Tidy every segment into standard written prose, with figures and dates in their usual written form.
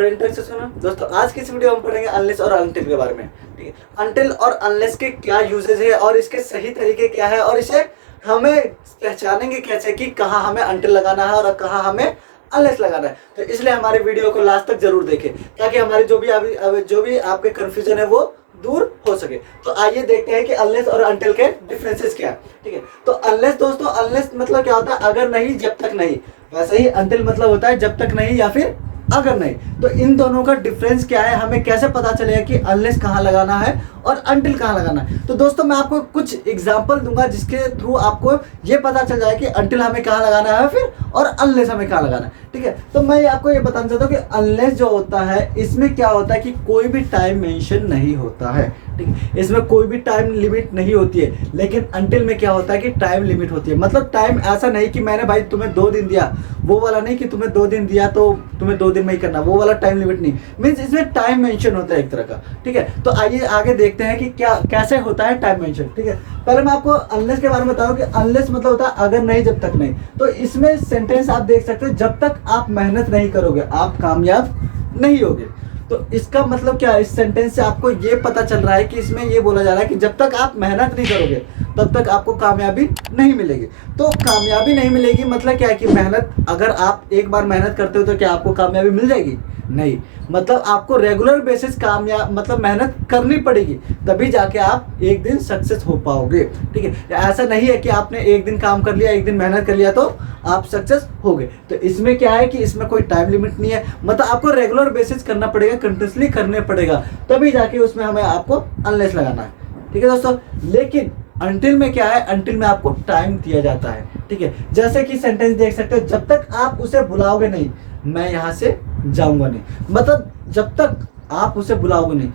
Brain से सुना दोस्तों। आज की इस वीडियो में हम पढ़ेंगे अनलेस और अनटिल के बारे में, ठीक है। अनटिल और अनलेस के क्या यूजेज है और इसके सही तरीके क्या है और इसे हमें पहचानेंगे कैसे कि कहाँ हमें अनटिल लगाना है और कहाँ हमें अनलेस लगाना है। तो इसलिए हमारे वीडियो को लास्ट तक जरूर देखें ताकि हमारी जो भी आपके कंफ्यूजन है वो दूर हो सके। तो आइए देखते हैं कि अनलेस और अनटिल के डिफरेंसेस क्या है, ठीक है। तो अनलेस दोस्तों, अनलेस मतलब क्या होता है, अगर नहीं जब तक नहीं। वैसे ही अनटिल मतलब होता है जब तक नहीं या फिर अगर नहीं। तो इन दोनों का डिफरेंस क्या है, हमें कैसे पता चलेगा कि अनलेस कहाँ लगाना है और अनटिल कहाँ लगाना है। तो दोस्तों मैं आपको कुछ एग्जांपल दूंगा जिसके थ्रू आपको ये पता चल जाए कि अनटिल हमें कहाँ लगाना है फिर और अनलेस हमें कहाँ लगाना है, ठीक है। तो मैं आपको ये बताना चाहता हूँ कि अनलेस जो होता है इसमें क्या होता है कि कोई भी टाइम मेंशन नहीं होता है, ठीक है। इसमें कोई भी टाइम लिमिट नहीं होती है। लेकिन अनटिल में क्या होता है कि टाइम लिमिट होती है। मतलब टाइम ऐसा नहीं कि मैंने भाई तुम्हें 2 दिन दिया, वो वाला नहीं कि तुम्हें 2 दिन दिया तो तुम्हें 2 दिन में ही करना, वो वाला टाइम लिमिट नहीं। मीन्स इसमें टाइम मेंशन होता है एक तरह का, ठीक है। तो आइए आगे देखते हैं कि क्या कैसे होता है टाइम मेंशन, ठीक है। पहले मैं आपको अनलेस के बारे में बताऊं कि अनलेस मतलब होता है अगर नहीं जब तक नहीं। तो इसमें सेंटेंस आप देख सकते हो, जब तक आप मेहनत नहीं करोगे आप कामयाब नहीं होगे। तो इसका मतलब क्या है, इस सेंटेंस से आपको ये पता चल रहा है कि इसमें ये बोला जा रहा है कि जब तक आप मेहनत नहीं करोगे तब तक आपको कामयाबी नहीं मिलेगी। तो कामयाबी नहीं मिलेगी मतलब क्या है कि मेहनत, अगर आप एक बार मेहनत करते हो तो क्या आपको कामयाबी मिल जाएगी? नहीं। मतलब आपको रेगुलर बेसिस कामयाब मतलब मेहनत करनी पड़ेगी, तभी जाके आप एक दिन सक्सेस हो पाओगे, ठीक है। ऐसा नहीं है कि आपने एक दिन काम कर लिया, एक दिन मेहनत कर लिया तो आप सक्सेस हो गए। तो इसमें क्या है कि इसमें कोई टाइम लिमिट नहीं है। मतलब आपको रेगुलर बेसिस करना पड़ेगा, कंटिन्यूसली करने पड़ेगा, तभी जाके उसमें हमें आपको अनलेस लगाना है, ठीक है दोस्तों। लेकिन अनटिल में क्या है, अनटिल में आपको टाइम दिया जाता है, ठीक है। जैसे कि सेंटेंस देख सकते हो, जब तक आप उसे बुलाओगे नहीं मैं यहाँ से जाऊंगा नहीं। मतलब जब तक आप उसे बुलाओगे नहीं,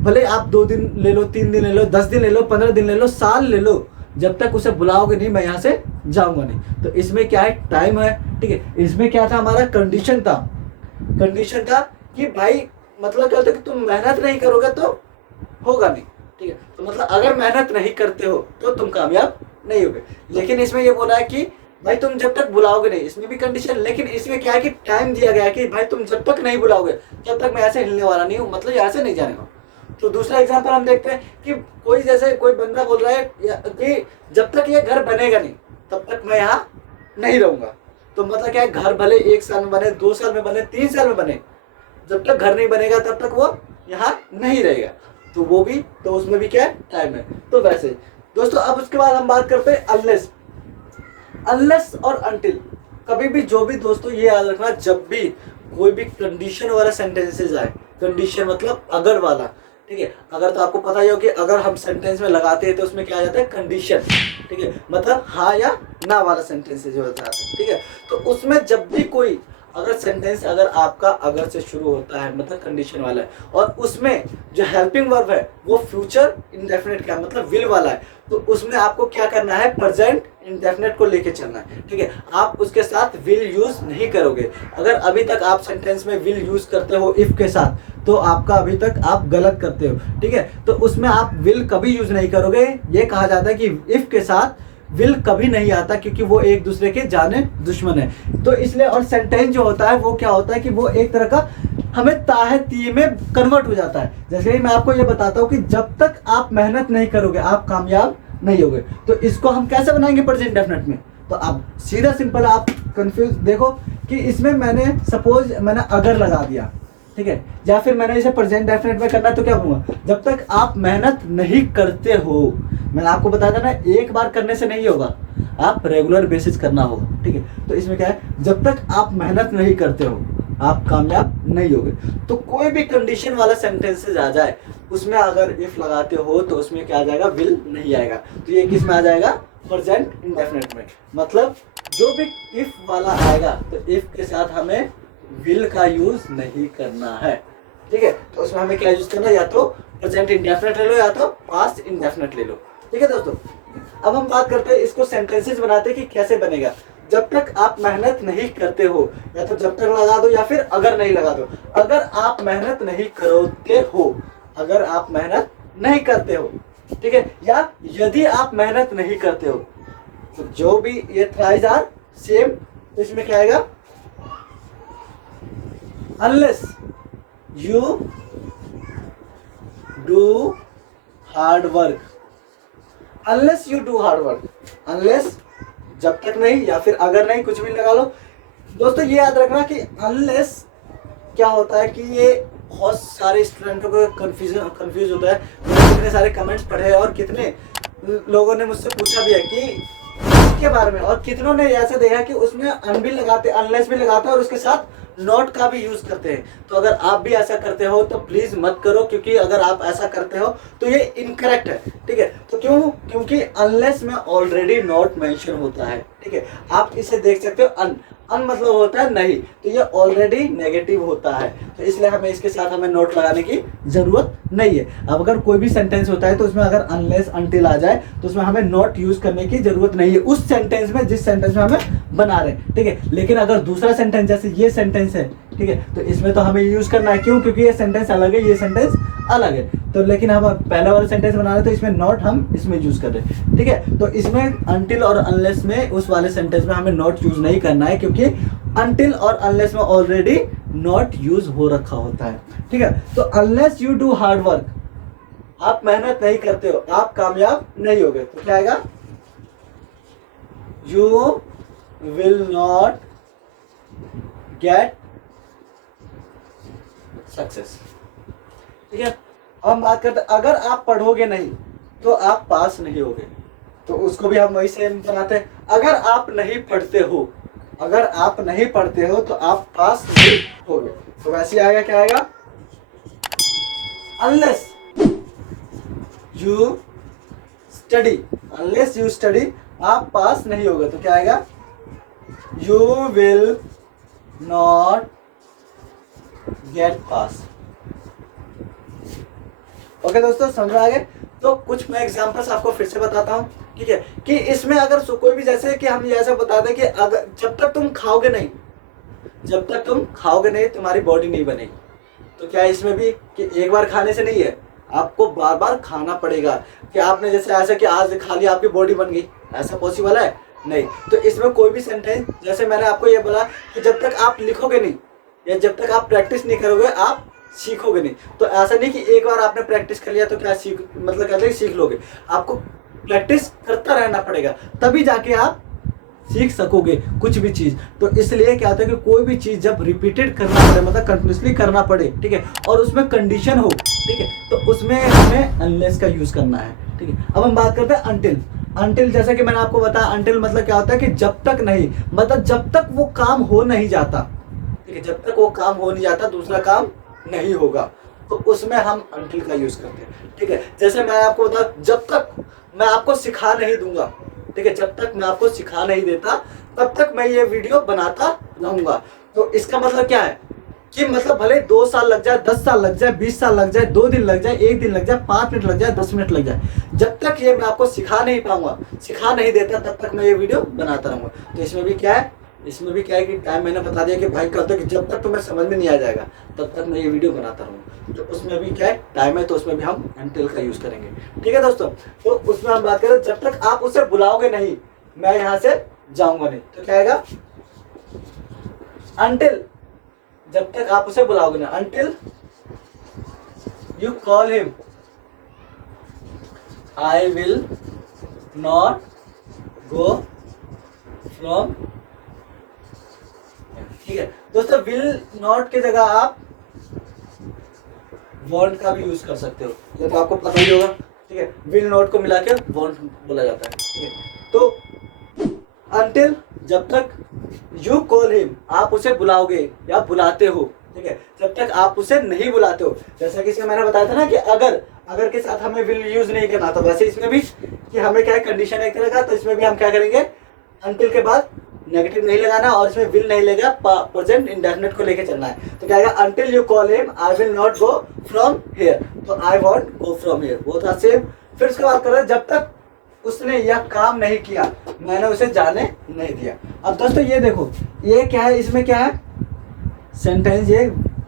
भले आप 2 दिन ले लो, 3 दिन ले लो, 10 दिन ले लो, 15 दिन ले लो, साल ले लो, जब तक उसे बुलाओगे नहीं मैं यहाँ से जाऊंगा नहीं। तो इसमें क्या है, टाइम है, ठीक है। इसमें क्या था, हमारा कंडीशन था, कंडीशन था कि भाई मतलब क्या होता है कि तुम मेहनत नहीं करोगे तो होगा नहीं, ठीक है। तो मतलब अगर मेहनत नहीं करते हो तो तुम कामयाब नहीं होगे। लेकिन इसमें ये बोला है कि भाई तुम जब तक बुलाओगे नहीं, इसमें भी कंडीशन। लेकिन इसमें क्या है कि टाइम दिया गया है कि भाई तुम जब तक नहीं बुलाओगे तब तक मैं ऐसे हिलने वाला नहीं हूँ, मतलब यहाँ से नहीं जाने का। तो दूसरा एग्जांपल हम देखते हैं कि कोई जैसे कोई बंदा बोल रहा है कि जब तक ये घर बनेगा नहीं तब तक मैं यहाँ नहीं रहूंगा। तो मतलब क्या है, घर भले 1 साल में बने, 2 साल में बने, 3 साल में बने, जब तक घर नहीं बनेगा तब तक वो यहाँ नहीं रहेगा। तो वो भी, तो उसमें भी क्या है, टाइम है। तो वैसे दोस्तों अब उसके बाद हम बात करते हैं अनलेस। अनलेस और अनटिल, कभी भी जो भी दोस्तों ये याद रखना, जब भी कोई भी कंडीशन वाला सेंटेंसेस आए, कंडीशन मतलब अगर वाला, ठीक है। अगर तो आपको पता ही हो कि अगर हम सेंटेंस में लगाते हैं तो उसमें क्या आ जाता है, कंडीशन, ठीक है। मतलब हाँ या ना वाला सेंटेंसेस जो होता है, ठीक है। तो उसमें जब भी कोई अगर सेंटेंस अगर आपका अगर से शुरू होता है मतलब कंडीशन वाला है, और उसमें जो हेल्पिंग वर्ब है वो फ्यूचर इंडेफिनिट का मतलब विल वाला है, तो उसमें आपको क्या करना है, प्रेजेंट इंडेफिनिट को लेके चलना है, ठीक है। आप उसके साथ विल यूज नहीं करोगे। अगर अभी तक आप सेंटेंस में विल यूज करते हो इफ के साथ तो आपका अभी तक आप गलत करते हो, ठीक है। तो उसमें आप विल कभी यूज नहीं करोगे। ये कहा जाता है कि इफ के साथ विल कभी नहीं आता क्योंकि वो एक दूसरे के जाने दुश्मन है। तो इसलिए, और सेंटेंस जो होता है वो क्या होता है कि वो एक तरह का हमें ताहे ती में कन्वर्ट हो जाता है। जैसे मैं आपको ये बताता हूँ कि जब तक आप मेहनत नहीं करोगे आप कामयाब नहीं होगे। तो इसको हम कैसे बनाएंगे प्रेजेंट डेफिनेट में? तो अब सीधा सिंपल आप कंफ्यूज देखो कि इसमें मैंने सपोज मैंने अगर लगा दिया, ठीक है, या फिर मैंने इसे प्रेजेंट डेफिनेट में करना, तो क्या होगा, जब तक आप मेहनत नहीं करते हो। मैंने आपको बताया था ना, एक बार करने से नहीं होगा, आप रेगुलर बेसिस करना होगा, ठीक है। तो इसमें क्या है, जब तक आप मेहनत नहीं करते हो आप कामयाब नहीं होगे। तो कोई भी कंडीशन वाला सेंटेंसेस आ जाए उसमें अगर इफ लगाते हो तो उसमें क्या आ जाएगा, विल नहीं आएगा। तो ये किस में आ जाएगा, प्रेजेंट इंडेफिनिट में। मतलब जो भी इफ वाला आएगा तो इफ के साथ हमें विल का यूज नहीं करना है, ठीक है। तो उसमें हमें क्या यूज करना है, या तो प्रेजेंट इंडेफिनिट ले लो या तो पास्ट इंडेफिनिट ले लो, ठीक है दोस्तों। अब हम बात करते हैं इसको सेंटेंसेस बनाते हैं कि कैसे बनेगा। जब तक आप मेहनत नहीं करते हो, या तो जब तक लगा दो या फिर अगर नहीं लगा दो। अगर आप मेहनत नहीं करते हो, अगर आप मेहनत नहीं करते हो, ठीक है, या यदि आप मेहनत नहीं करते हो, तो जो भी ये थ्राइज आर सेम, तो इसमें क्या आएगा, unless you do hard work, unless you do hard work, unless जब तक नहीं या फिर अगर नहीं, कुछ भी लगा लो। दोस्तों ये याद रखना कि अनलेस क्या होता है कि ये बहुत सारे स्टूडेंटों को कंफ्यूज होता है। मैंने कितने सारे कमेंट्स पढ़े हैं और कितने लोगों ने मुझसे पूछा भी है कि इसके बारे में, और कितनों ने ऐसा देखा कि उसमें अन भी लगाते, अनलेस भी लगाते हैं और उसके साथ नॉट का भी यूज करते हैं। तो अगर आप भी ऐसा करते हो तो प्लीज मत करो, क्योंकि अगर आप ऐसा करते हो तो ये इनकरेक्ट है, ठीक है। तो क्यों? क्योंकि अनलेस में ऑलरेडी नॉट मेंशन होता है, ठीक है। आप इसे देख सकते हो, अन अन मतलब होता है नहीं, तो ये ऑलरेडी नेगेटिव होता है, तो इसलिए हमें इसके साथ हमें नोट लगाने की जरूरत नहीं है। अब अगर कोई भी सेंटेंस होता है तो उसमें अगर अनलेस अनटिल आ जाए तो उसमें हमें नोट यूज करने की जरूरत नहीं है उस सेंटेंस में, जिस सेंटेंस में हमें बना रहे हैं, ठीक है। लेकिन अगर दूसरा सेंटेंस जैसे ये सेंटेंस है, ठीक है, तो इसमें तो हमें यूज करना है। क्यों? क्योंकि ये सेंटेंस अलग है, ये सेंटेंस अलग है। तो लेकिन हम पहला वाला सेंटेंस बना रहे हैं तो इसमें नॉट हम इसमें यूज कर रहे हैं, ठीक है। तो इसमें अनटिल और अनलेस में, उस वाले सेंटेंस में हमें नॉट यूज नहीं करना है, क्योंकि अनटिल और अनलेस में ऑलरेडी नॉट यूज हो रखा होता है, ठीक है। तो unless you do hard work, आप मेहनत नहीं करते हो, आप कामयाब नहीं होगे। तो क्या आएगा? You will not get success, ठीक है। अब हम बात करते हैं, अगर आप पढ़ोगे नहीं तो आप पास नहीं होगे, तो उसको भी हम वही सेम बनाते हैं। अगर आप नहीं पढ़ते हो, अगर आप नहीं पढ़ते हो तो आप पास नहीं होगे, तो वैसे आएगा, क्या आएगा? Unless you study, unless you study, आप पास नहीं होगे, तो क्या आएगा? You will not gate pass. Okay दोस्तों, समझ में आ गए? तो कुछ मैं एग्जांपल्स आपको फिर से बताता हूँ, ठीक है, कि इसमें अगर कोई भी, जैसे कि हम ये ऐसा बता दें कि अगर जब तक तुम खाओगे नहीं, जब तक तुम खाओगे नहीं तुम्हारी बॉडी नहीं बनेगी। तो क्या इसमें भी कि एक बार खाने से नहीं है, आपको बार बार खाना पड़ेगा। कि आपने जैसे ऐसा कि आज खा लिया आपकी बॉडी बन गई, ऐसा पॉसिबल है? नहीं। तो इसमें कोई भी सेंटेंस, जैसे मैंने आपको ये बोला कि जब तक आप लिखोगे नहीं या जब तक आप प्रैक्टिस नहीं करोगे आप सीखोगे नहीं। तो ऐसा नहीं कि एक बार आपने प्रैक्टिस कर लिया तो क्या मतलब कहते सीख लोगे। आपको प्रैक्टिस करता रहना पड़ेगा, तभी जाके आप सीख सकोगे कुछ भी चीज। तो इसलिए क्या होता है कि कोई भी चीज जब रिपीटेड करना पड़े, मतलब कंटिन्यूसली करना पड़े, ठीक है, और उसमें कंडीशन हो, ठीक है, तो उसमें हमें अनलेस का यूज करना है, ठीक है। अब हम बात करते हैं अनटिल। अनटिल जैसा कि मैंने आपको बताया, अनटिल मतलब क्या होता है कि जब तक नहीं, मतलब जब तक वो काम हो नहीं जाता, ठीक है, जब तक वो काम हो नहीं जाता दूसरा काम नहीं होगा, तो उसमें हम अनटिल का यूज करते हैं, ठीक है। जैसे मैं आपको बता, जब तक मैं आपको सिखा नहीं दूंगा, ठीक है, जब तक मैं आपको सिखा नहीं देता तब तक मैं ये वीडियो बनाता रहूंगा। तो इसका मतलब क्या है कि मतलब भले 2 साल लग जाए, 10 साल लग जाए, 20 साल लग जाए, 2 दिन लग जाए, 1 दिन लग जाए, 5 मिनट लग जाए, 10 मिनट लग जाए, जब तक ये मैं आपको सिखा नहीं पाऊंगा, सिखा नहीं देता, तब तक मैं ये वीडियो बनाता रहूंगा। तो इसमें भी क्या है, इसमें भी क्या है कि टाइम मैंने बता दिया कि भाई कल तक जब तक तुम्हें समझ में नहीं आ जाएगा तब तक मैं ये वीडियो बनाता रहूंगा। तो उसमें भी क्या है, टाइम है, तो उसमें भी हम अनटिल का यूज करेंगे, ठीक है दोस्तों। तो उसमें हम बात करें, जब तक आप उसे बुलाओगे नहीं मैं यहाँ से जाऊंगा नहीं, तो क्या आएगा? अनटिल, जब तक आप उसे बुलाओगे ना, until you call him I will not go from, ठीक है दोस्तों। विल नॉट की जगह आप वॉन्ट का भी यूज कर सकते हो, ये तो आपको पता ही होगा, ठीक है। विल नॉट को मिला के वॉन्ट बोला जाता है, ठीक है। तो अनटिल, जब तक यू कॉल हिम, आप उसे बुलाओगे या बुलाते हो, ठीक है, जब तक आप उसे नहीं बुलाते हो। जैसा कि इसमें मैंने बताया था ना कि अगर के साथ हमें विल यूज नहीं करना, तो वैसे इसमें भी कि हमें क्या है, कंडीशन एक तरह का, तो इसमें भी हम क्या करेंगे, अनटिल के बाद नेगेटिव नहीं लगाना और इसमें विल नहीं लेगा, प्रेजेंट इंडेफिनिट को लेके चलना है। तो क्या आएगा? Until you call him I will not go from here, तो I want go from here, वो था सेम। फिर उसके बाद करें, जब तक उसने यह काम नहीं किया मैंने उसे जाने नहीं दिया। अब दोस्तों ये देखो, ये क्या है, इसमें क्या है, सेंटेंस ये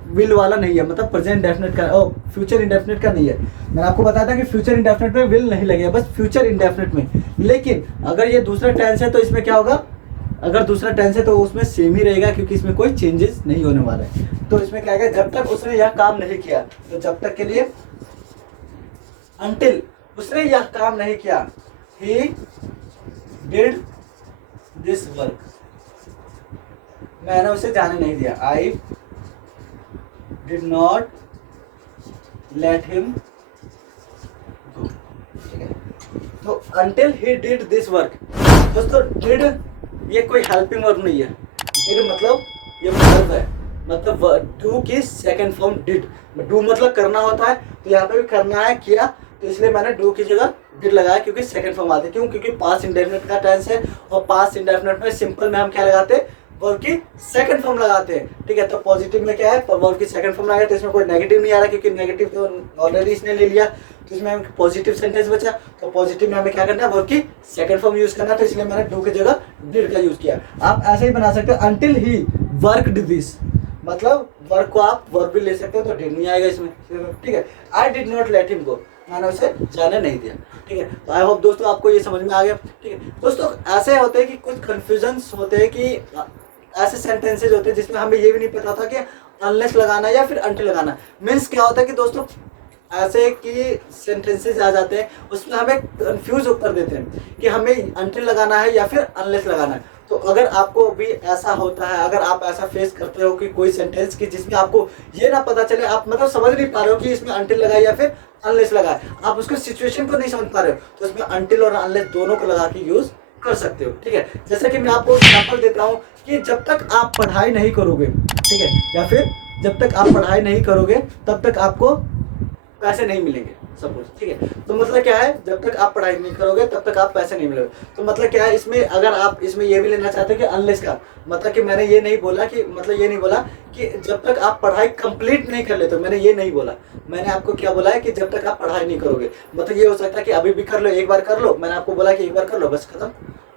विल वाला नहीं है, मतलब प्रेजेंट इंडेफिनिट का, फ्यूचर इंडेफिनिट का नहीं है। मैंने आपको बताया था कि फ्यूचर इंडेफिनिट में विल नहीं लगेगा, बस फ्यूचर इंडेफिनिट में। लेकिन अगर ये दूसरा टेंस है तो इसमें क्या होगा, अगर दूसरा टेंस है तो उसमें सेम ही रहेगा, क्योंकि इसमें कोई चेंजेस नहीं होने वाला है। तो इसमें क्या है, जब तक उसने यह काम नहीं किया, तो जब तक के लिए until उसने यह काम नहीं किया, he did this work, मैंने उसे जाने नहीं दिया, I did not let him go, ठीक है। तो until he did this work, दोस्तों did ये कोई हेल्पिंग वर्ब नहीं है, did मतलब ये वर्ब है, मतलब डू की सेकंड फॉर्म डिड। डू मतलब करना होता है, तो यहाँ पे भी करना है, किया, तो इसलिए मैंने डू की जगह डिड लगाया, क्योंकि सेकंड फॉर्म आती है। क्यों? क्योंकि पास्ट इंडेफिनिट का टेंस है, और पास्ट इंडेफिनिट में सिंपल में हम क्या लगाते हैं, वर्ब की सेकंड फॉर्म लगाते हैं, ठीक है। तो पॉजिटिव में क्या है, वर्ब की सेकंड फॉर्म लगाए, तो इसमें कोई नेगेटिव नहीं आ रहा, क्योंकि नेगेटिव तो ऑलरेडी इसने ले लिया, तो इसमें पॉजिटिव सेंटेंस बचा। तो पॉजिटिव में हमें क्या करना है, वर्ब की सेकंड फॉर्म यूज करना, तो इसलिए मैंने डू की जगह डिड का यूज किया। आप ऐसे ही बना सकते हो, अंटिल ही वर्कड दिस, मतलब वर्क को आप वर्ब भी ले सकते हो, तो डिड नहीं आएगा इसमें, ठीक है। I did not let him go, मैंने उसे जाने नहीं दिया, ठीक है। तो आई होप दोस्तों आपको ये समझ में आ गया, ठीक है। दोस्तों ऐसे होते हैं कि कुछ कन्फ्यूजन्स होते हैं, कि ऐसे सेंटेंसेज होते हैं जिसमें हमें ये भी नहीं पता था कि अनलेस लगाना या फिर अनटिल लगाना। मीन्स क्या होता है कि दोस्तों ऐसे कि सेंटेंसेज आ जाते हैं, उसमें हमें कंफ्यूज कर देते हैं कि हमें अनटिल लगाना है या फिर अनलेस लगाना है। तो अगर आपको भी ऐसा होता है, अगर आप ऐसा फेस करते हो कि कोई सेंटेंस की जिसमें आपको ये ना पता चले, आप मतलब समझ नहीं पा रहे हो कि इसमें अनटिल लगा या फिर अनलेस लगा है, आप उसके सिचुएशन को नहीं समझ पा रहे हो, तो इसमें अनटिल और अनलेस दोनों को लगा के यूज कर सकते हो, ठीक है। जैसे कि मैं आपको एग्जांपल देता हूँ कि जब तक आप पढ़ाई नहीं करोगे, ठीक है, या फिर जब तक आप पढ़ाई नहीं करोगे तब तक आपको पैसे नहीं मिलेंगे, सपोज, ठीक है। तो मतलब क्या है, जब तक आप पढ़ाई नहीं करोगे तब तक आप पैसे नहीं मिलोगे। तो मतलब क्या है, इसमें अगर आप इसमें ये भी लेना चाहते हो कि अनलेस का मतलब कि मैंने ये नहीं बोला कि मतलब ये नहीं बोला कि जब तक आप पढ़ाई कंप्लीट नहीं कर लेते, मैंने ये नहीं बोला। मैंने आपको क्या बोला है कि जब तक आप पढ़ाई नहीं करोगे, मतलब ये हो सकता है कि अभी भी कर लो, एक बार कर लो, मैंने आपको बोला कि एक बार कर लो, बस खत्म,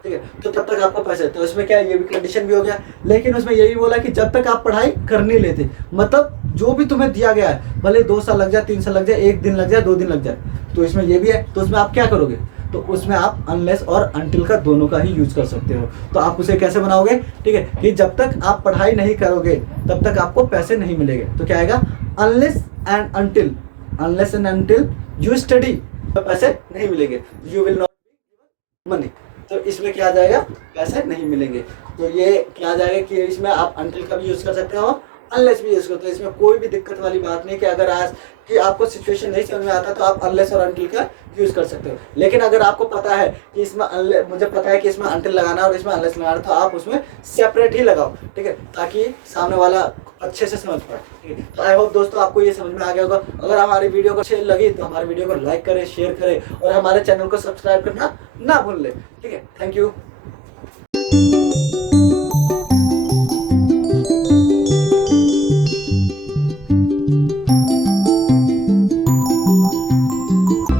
ठीक है। तो तब तक आपको पैसे, तो इसमें क्या है, ये भी कंडीशन भी हो गया। लेकिन उसमें ये भी बोला कि जब तक आप पढ़ाई कर नहीं लेते, मतलब जो भी तुम्हें दिया गया है, भले 2 साल लग जाए, 3 साल लग जाए, 1 दिन लग जाए, 2 दिन लग जाए, तो इसमें ये भी है। तो उसमें आप क्या करोगे, तो उसमें आप अनलेस और अनटिल का दोनों का ही यूज कर सकते हो। तो आप उसे कैसे बनाओगे, ठीक है, कि जब तक आप पढ़ाई नहीं करोगे तब तक आपको पैसे नहीं मिलेंगे। तो क्या आएगा, unless and until, unless and until you study, तो पैसे नहीं मिलेंगे, यू विल नॉट मनी। तो इसमें क्या आ जाएगा, पैसे नहीं मिलेंगे। तो ये क्या आ जाएगा कि इसमें आप अनटिल का भी यूज कर सकते हो, अनलेस भी यूज करते हैं। इसमें कोई भी दिक्कत वाली बात नहीं कि अगर आज कि आपको सिचुएशन नहीं समझ में आता तो आप अनलेस और अनटिल का यूज कर सकते हो। लेकिन अगर आपको पता है कि इसमें मुझे पता है कि इसमें अनटिल लगाना और इसमें अनलेस लगाना, तो आप उसमें सेपरेट ही लगाओ, ठीक है, ताकि सामने वाला अच्छे से समझ पाए, ठीक है। तो आई होप दोस्तों आपको ये समझ में आ गया होगा। अगर हमारी वीडियो को अच्छी लगी तो हमारे वीडियो को लाइक करें, शेयर करें, और हमारे चैनल को सब्सक्राइब करना ना भूल लें, ठीक है। Thank you.